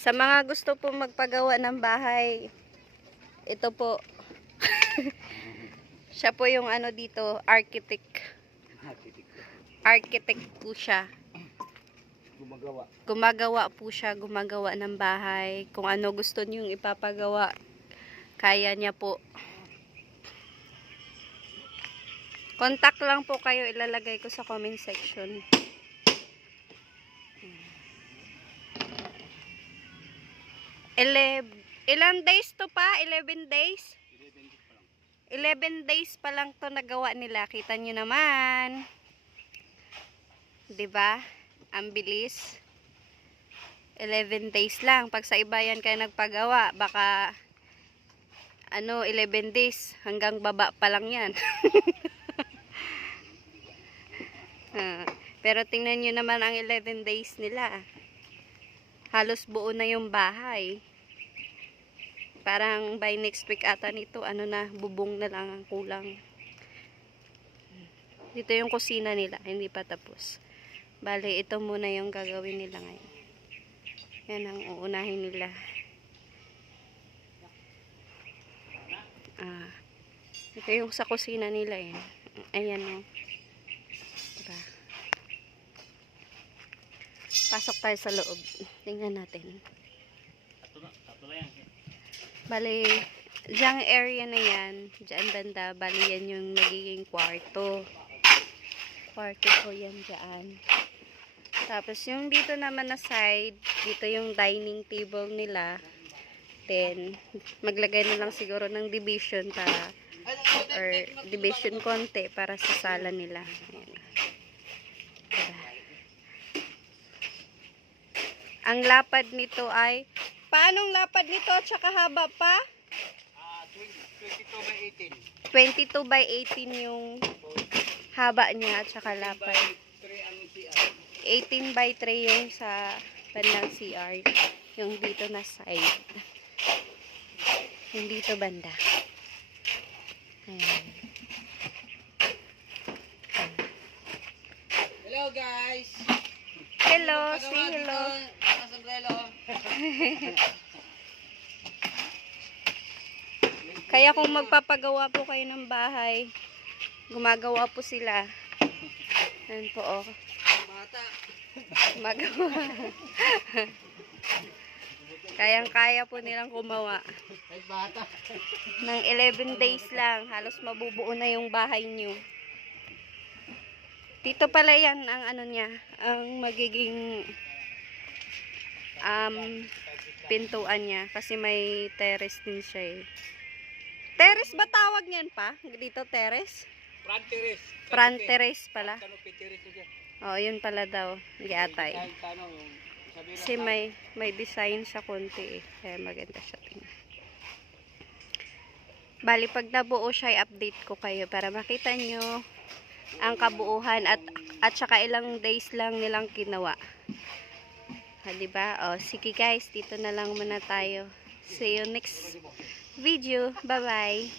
Sa mga gusto po magpagawa ng bahay, ito po. Siya po yung ano dito, architect. Architect po siya. Gumagawa po siya, gumagawa ng bahay. Kung ano gusto niyong ipapagawa, kaya niya po. Contact lang po kayo, ilalagay ko sa comment section. Ilan days to pa? 11 days? 11 days pa lang to nagawa nila. Kita nyo naman. 'Di ba? Ang bilis. 11 days lang. Pag sa iba yan kayo nagpagawa, baka 11 days hanggang baba pa lang yan. Pero tingnan nyo naman ang 11 days nila. Halos buo na yung bahay. Parang by next week ata nito, bubong na lang ang kulang. Dito yung kusina nila, hindi pa tapos. Bale, ito muna yung gagawin nila ngayon. Yan ang uunahin nila. Ito yung sa kusina nila eh. Ayan o. Diba? Pasok tayo sa loob. Tingnan natin. Bale, diyang area na yan, dyan banda, bale yan yung magiging kwarto. Kwarto ko yan dyan. Tapos yung dito naman na side, dito yung dining table nila. Then, maglagay na lang siguro ng division para, or division konti para sa sala nila. Ayan. Diba? Ang lapad nito ay, paanong lapad nito? Tsaka haba pa? 22 by 18. 22 by 18 yung haba niya at tsaka lapad. 18 by 3 yung sa bandang CR. Yung dito na side. Yung dito banda. Ayan. Hello guys. Hello, say hello. Kaya kung magpapagawa po kayo ng bahay, gumagawa po sila. Ayan po oh. Gumagawa. Kayang-kaya po nilang gumawa. Ng 11 days lang, halos mabubuo na yung bahay nyo. Dito pala yan ang niya, ang magiging pintuan niya kasi may terrace din siya eh. Terrace ba tawag niyan pa? Dito terrace? Front terrace. Front terrace pala. Canopy terrace siya. Oh, yun pala daw. Giatay. Kasi may design sa konti eh. Kaya maganda siya tingnan. Bali, pag nabuo siya, i-update ko kayo para makita nyo ang kabuuhan at saka ilang days lang nilang ginawa. Diba? O, sige guys, dito na lang muna tayo. See you next video. Bye-bye.